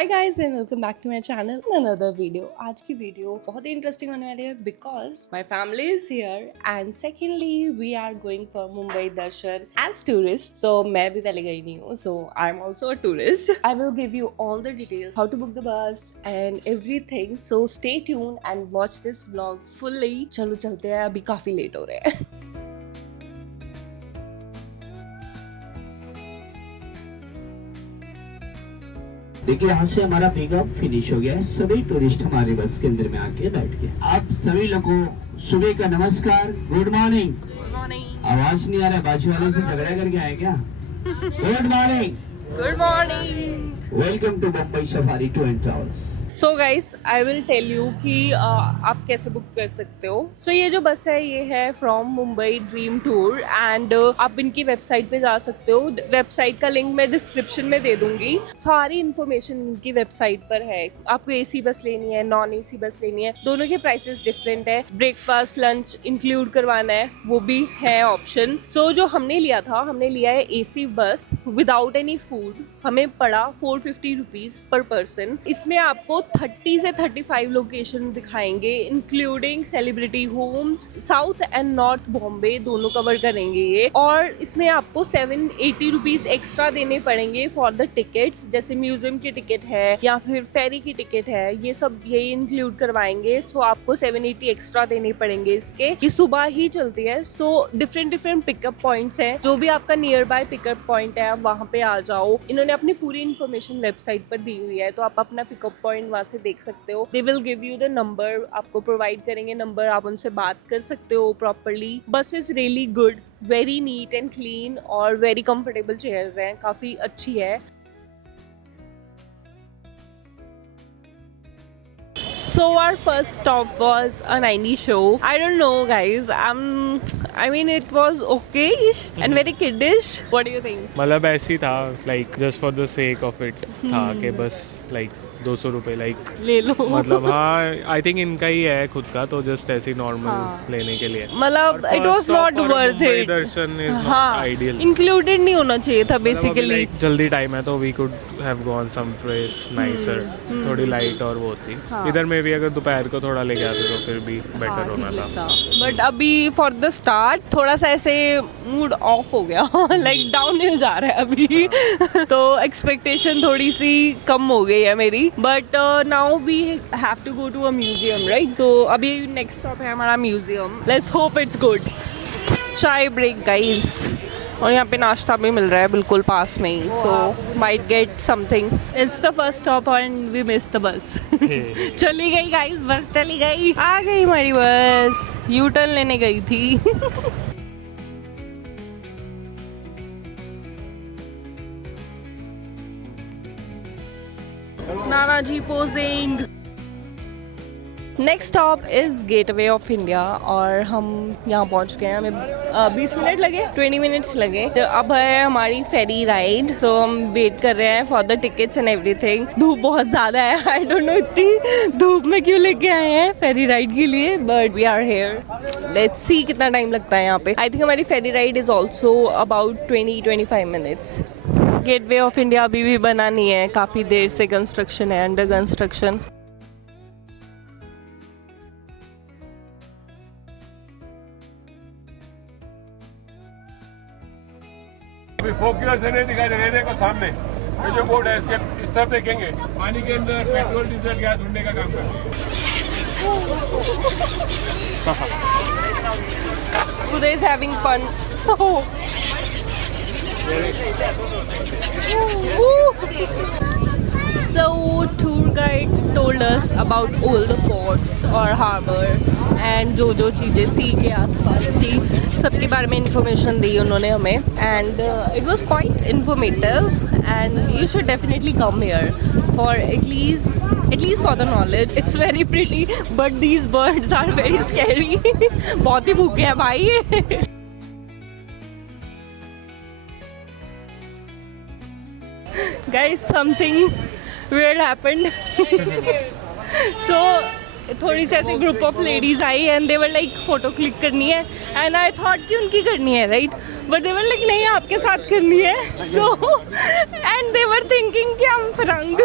Hi guys and welcome back to my channel another video. आज की video बहुत ही इंटरेस्टिंग होने वाली है because my family is here and secondly we are going for Mumbai Darshan as tourist. So मैं भी पहले गई नहीं हूँ, so I am also a tourist. I will give you all the details, how to book the bus and everything. So stay tune and watch this vlog fully. चलो चलते हैं, अभी काफी लेट हो रहे हैं। देखिए यहाँ से हमारा पिकअप फिनिश हो गया है। सभी टूरिस्ट हमारे बस के अंदर में आके बैठ गए। आप सभी लोगों को सुबह का नमस्कार, गुड मॉर्निंग। Good morning. आवाज नहीं आ रहा है, बाजू वाले से झगड़ा करके आए क्या? Good morning. Good morning. Welcome to Mumbai safari tour and travels. So guys I will tell you कि आप कैसे बुक कर सकते हो। सो ये जो बस है ये है from Mumbai dream tour and आप इनकी वेबसाइट पे जा सकते हो। वेबसाइट का लिंक मैं डिस्क्रिप्शन में दे दूंगी। सारी इन्फॉर्मेशन इनकी वेबसाइट पर है। आपको एसी बस लेनी है, नॉन एसी बस लेनी है, दोनों के प्राइसेस डिफरेंट है। ब्रेकफास्ट लंच इंक्लूड करवाना है वो भी है ऑप्शन। सो जो हमने लिया था, हमने लिया है AC bus without any food. हमें पड़ा 450 रुपीज पर पर्सन। इसमें आपको 30 से 35 लोकेशन दिखाएंगे including celebrity homes. South and north Bombay दोनों कवर करेंगे ये। और इसमें आपको 780 रुपीज एक्स्ट्रा देने पड़ेंगे फॉर द टिकट्स, जैसे म्यूजियम की टिकट है या फिर फेरी की टिकट है, ये सब यही इंक्लूड करवाएंगे। सो आपको 780 एक्स्ट्रा देने पड़ेंगे इसके। ये सुबह ही चलती है। सो डिफरेंट पिकअप पॉइंट्स हैं। जो भी आपका नियर बाय पिकअप पॉइंट है आप वहाँ पे आ जाओ। इन्होंने अपनी पूरी इन्फॉर्मेशन वेबसाइट पर दी हुई है, तो आप अपना पिकअप पॉइंट वहाँ से देख सकते हो। They will give you the number, आपको प्रोवाइड करेंगे नंबर, आप उनसे बात कर सकते हो प्रॉपरली। बस is really good, very neat and clean और वेरी कंफर्टेबल चेयर्स हैं, काफी अच्छी है। So our first stop was a 90 show. I don't know guys, I mean it was okay-ish and very kiddish. What do you think? मतलब ऐसी था, like just for the sake of it था कि बस लाइक 200 रुपये like ले लो। मतलब हाँ, आई थिंक इनका ही है खुद का, तो जस्ट ऐसी नॉर्मल लेने के लिए। मतलब it was not worth it. Darshan is not ideal, included नहीं होना चाहिए था बेसिकली। जल्दी टाइम है तो we could have gone some place nicer, थोड़ी लाइट और वो थी। इधर में भी अगर दोपहर को थोड़ा लेके आते तो फिर भी बेटर होना था। बट अभी फॉर द स्टार्ट थोड़ा सा ऐसे मूड ऑफ हो गया, लाइक डाउन हिल जा रहा है अभी। तो एक्सपेक्टेशन थोड़ी सी कम हो गई है मेरी। But now we have to go to a museum, right? तो अभी नेक्स्ट स्टॉप है हमारा museum. Let's hope it's good. Chai break guys, और यहाँ पे नाश्ता भी मिल रहा है बिल्कुल पास में ही। So might get something. It's the first stop and we miss the bus. चली गई गाइस, बस चली गई। आ गई हमारी बस, यू टर्न लेने गई थी। नाना जी posing. Next stop is Gateway of India और हम यहाँ पहुँच गए हैं। हमें 20 मिनट लगे, 20 मिनट्स लगे। तो अब है हमारी फेरी राइड। तो हम वेट कर रहे हैं for the tickets and everything. धूप बहुत ज़्यादा है, आई डोंट नो इतनी धूप में क्यों लेके आए हैं फेरी राइड के लिए, but we are here. Let's see कितना टाइम लगता है यहाँ पे। आई थिंक हमारी ferry ride is also about 20-25 minutes. Gateway of India अभी भी बना नहीं है, काफ़ी देर से कंस्ट्रक्शन है, अंडर कंस्ट्रक्शन। फोक्यूलर से नहीं दिखाई दे रहे को सामने ये जो बोर्ड है इसके इस तरफ देखेंगे, पानी के अंदर पेट्रोल डीजल गैस ढूंढने का काम करते हैं। Uday is having fun. So tour guide told us about all the ports और harbour and जो चीज़ें सी के आसपास थी सबके बारे में इंफॉर्मेशन दी उन्होंने हमें। And it was quite informative and you should definitely come here for at least for the knowledge. It's very pretty but these birds are very scary. बहुत ही भूखे हैं भाई। Guys, something weird happened. So थोड़ी सी ऐसी group of ladies I and they were like photo click करनी है and I thought कि उनकी करनी है right, but they were like नहीं आपके साथ करनी है। So and they were thinking कि हम फ्रंग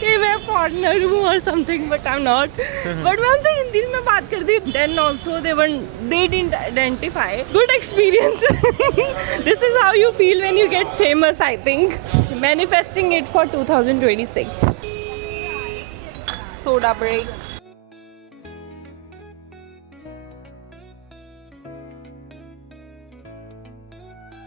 कि मैं फॉरेनर हूँ और something, but I am not. But मैं उनसे हिंदी में बात कर दी। Then also they didn't identify. Good experience. This is how you feel when you get famous, I think. Manifesting it for 2026। Soda break.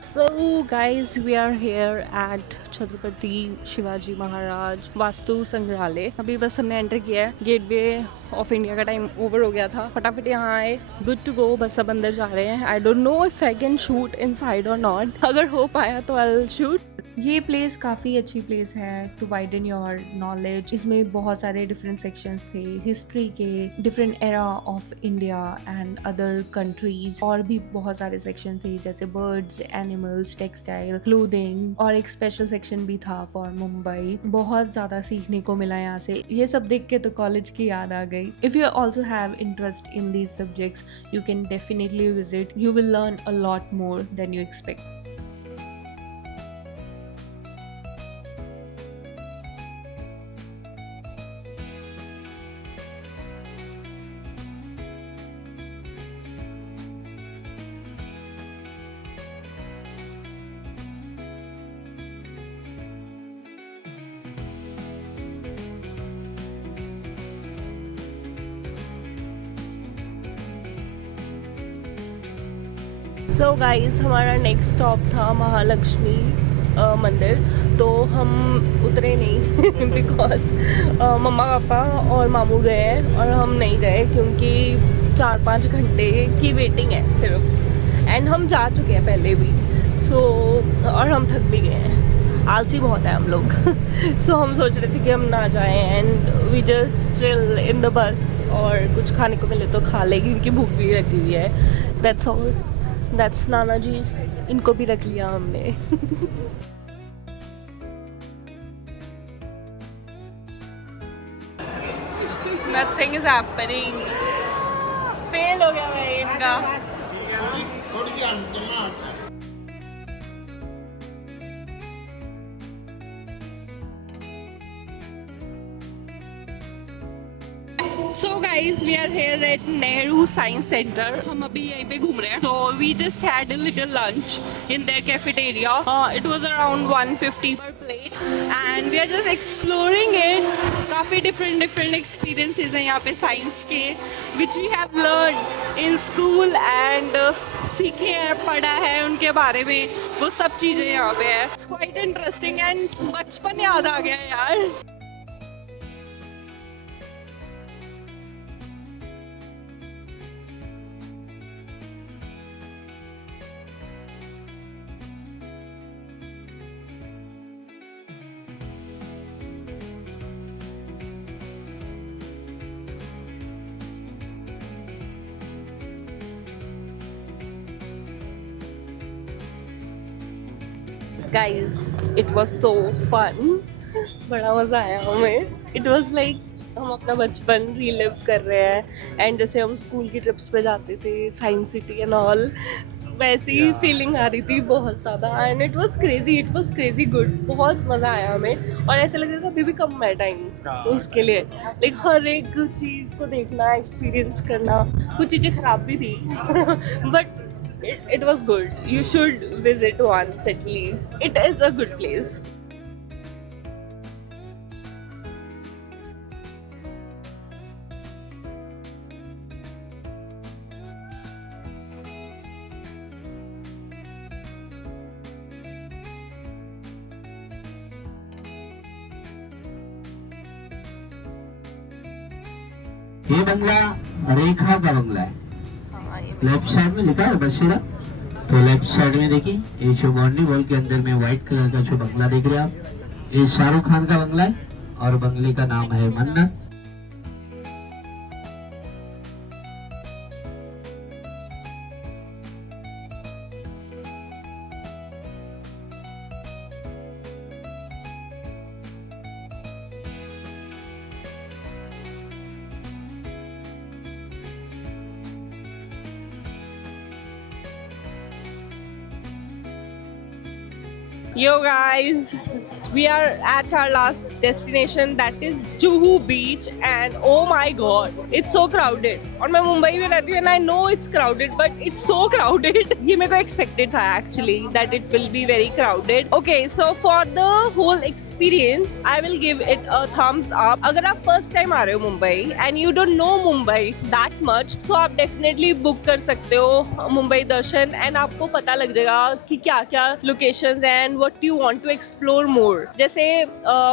So guys, we are here at Chhatrapati Shivaji Maharaj Vastu Sangrahalaya. अभी बस हमने enter किया है। गेटवे ऑफ इंडिया का time over हो गया था, फटाफट यहाँ आए, गुड टू गो, बस अब अंदर जा रहे हैं। I don't know if I can shoot inside और नॉट, अगर हो पाया तो आई विल शूट। ये प्लेस काफ़ी अच्छी प्लेस है टू वाइडन योर नॉलेज। इसमें बहुत सारे डिफरेंट सेक्शंस थे, हिस्ट्री के, different era of India and other countries, और भी बहुत सारे सेक्शन थे जैसे बर्ड्स, एनिमल्स, टेक्सटाइल, क्लोथिंग, और एक स्पेशल सेक्शन भी था फॉर मुंबई। बहुत ज़्यादा सीखने को मिला यहाँ से। ये सब देख के तो कॉलेज की याद आ गई। If you also have interest in these subjects, you can definitely visit. You will learn a lot more than you expect. So guys, हमारा नेक्स्ट स्टॉप था महालक्ष्मी मंदिर, तो हम उतरे नहीं बिकॉज मम्मा पापा और मामू गए हैं और हम नहीं गए क्योंकि 4-5 घंटे की वेटिंग है सिर्फ, एंड हम जा चुके हैं पहले भी। सो और हम थक भी गए हैं, आलसी बहुत है हम लोग। सो हम सोच रहे थे कि हम ना जाएं and we just chill in the bus, और कुछ खाने को मिले तो खा लेंगे क्योंकि भूख भी लगी हुई है। That's all. दैट्स नाना जी, इनको भी रख लिया हमने। Nothing is happening. फेल हो गया मैं इनका। So guys, we are here at Nehru Science Center. हम अभी यहीं पे घूम रहे हैं। So we just had a little lunch in their cafeteria. It was around 150 per plate, and we are just exploring it. काफी different experiences हैं यहाँ पे science के, which we have learned in school and सीखे हैं, पढ़ा है उनके बारे में, वो सब चीजें यहाँ पे है। It's quite interesting and बचपन याद आ गया यार। Guys, it was so fun. बड़ा मज़ा आया हमें। It was like हम अपना बचपन रीलिव कर रहे हैं, एंड जैसे हम स्कूल की ट्रिप्स पे जाते थे, साइंस सिटी एंड ऑल, वैसी फीलिंग आ रही थी बहुत ज़्यादा। And it was crazy good. बहुत मज़ा आया हमें, और ऐसे लग रहा था अभी भी कम है टाइम उसके लिए। लाइक हर एक चीज़ को देखना, एक्सपीरियंस करना। कुछ चीज़ें ख़राब भी थी but it was good. You should visit once at least. It is a good place. ये बंगला रेखा का बंगला है। लेफ्ट साइड में लिखा है बसेरा, तो लेफ्ट साइड में देखिए ये जो बाउंड्री वॉल के अंदर में व्हाइट कलर का जो बंगला देख रहे हैं आप, ये शाहरुख खान का बंगला है, और बंगले का नाम है मन्नत। Yo guys, we are at our last destination, that is Juhu Beach, and oh my god, it's so crowded. और मैं मुंबई में रहती हूँ and I know it's crowded, but it's so crowded. ये मेरे को expected था actually that it will be very crowded. Okay, so for the whole experience, I will give it a thumbs up. अगर आप first time आ रहे हो Mumbai and you don't know Mumbai that much, so आप definitely book कर सकते हो मुंबई दर्शन, and आपको पता लग जाएगा कि क्या क्या locations and what you want to explore more. जैसे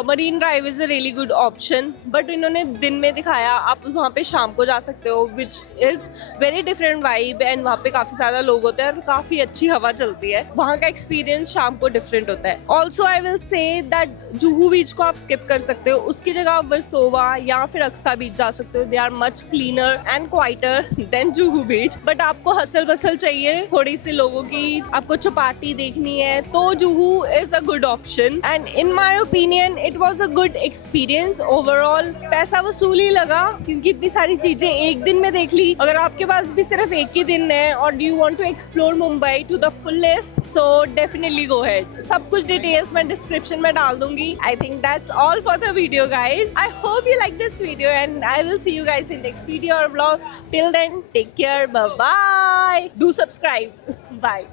marine drive is a really good option, but इन्होंने दिन में दिखाया, आप वहाँ पे शाम को जा सकते हो, which is very different vibe, and वहाँ पे काफी ज्यादा लोग होते हैं और काफी अच्छी हवा चलती है. वहाँ का एक्सपीरियंस शाम को डिफरेंट होता है. Also I will say that Juhu beach को आप स्किप कर सकते हो, उसकी जगह आप वर्सोवा या फिर अक्सा बीच जा सकते हो. They are much cleaner and quieter than Juhu beach. But आपको हसल बसल चाहिए, थोड़ी सी लोगों की आपको चौपाटी देखनी है, तो Juhu is a good option. And in my opinion it was a good experience overall. पैसा वसूल ही लगा क्योंकि इतनी सारी चीजें एक दिन में देख ली. अगर आपके पास भी सिर्फ एक ही दिन है और you want to explore Mumbai to the fullest, so definitely go head. सब कुछ डिटेल्स मैं डिस्क्रिप्शन में डाल दूंगी. I think that's all for the video guys. I hope you like this video and I will see you guys in next video और vlog. Till then take care, bye bye, do subscribe, bye.